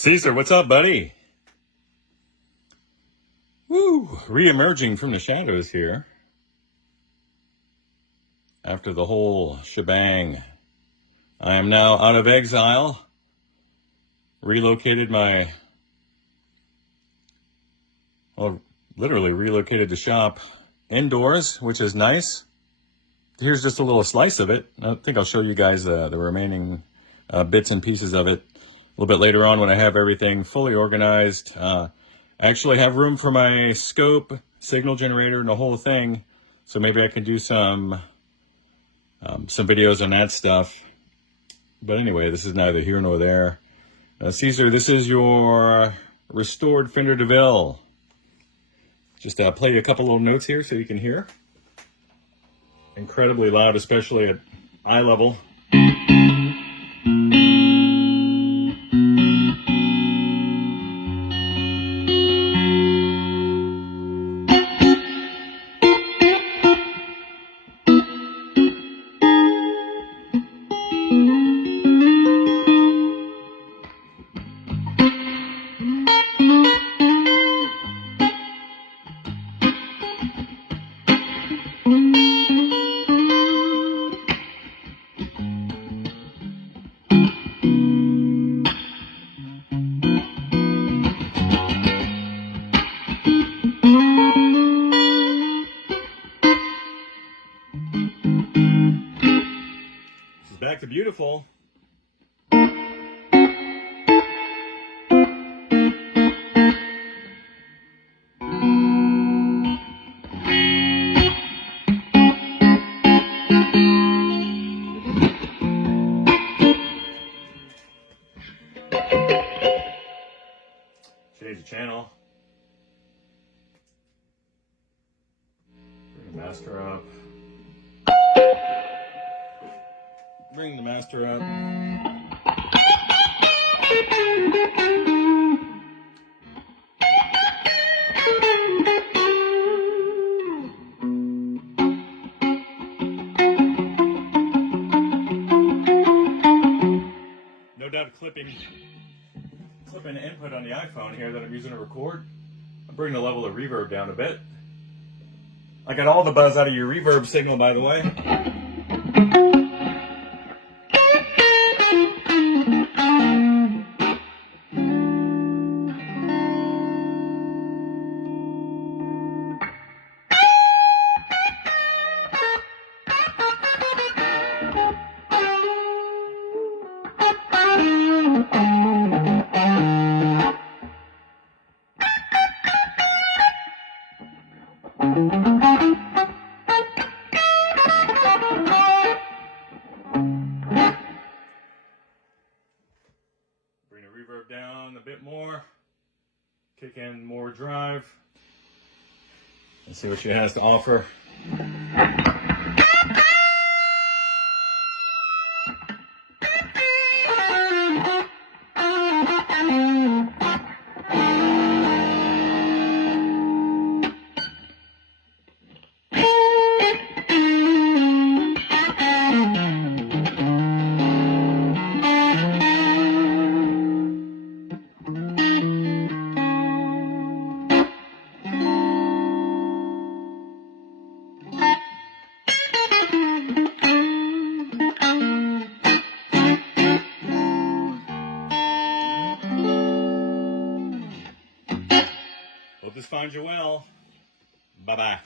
Caesar, what's up, buddy? Woo! Re-emerging from the shadows here. After the whole shebang. I am now out of exile. Relocated literally relocated the shop indoors, which is nice. Here's just a little slice of it. I think I'll show you guys the remaining bits and pieces of it a little bit later on when I have everything fully organized. I actually have room for my scope, signal generator, and the whole thing. So maybe I can do some videos on that stuff. But anyway, this is neither here nor there. Caesar, this is your restored Fender Deville. Just play a couple little notes here so you can hear. Incredibly loud, especially at eye level. Back to beautiful. Change the channel. Bring the master up. Bring the master up. No doubt clipping input on the iPhone here that I'm using to record. I'm bringing the level of reverb down a bit. I got all the buzz out of your reverb signal, by the way. Bring the reverb down a bit more. Kick in more drive. And see what she has to offer. Hope this finds you well. Bye-bye.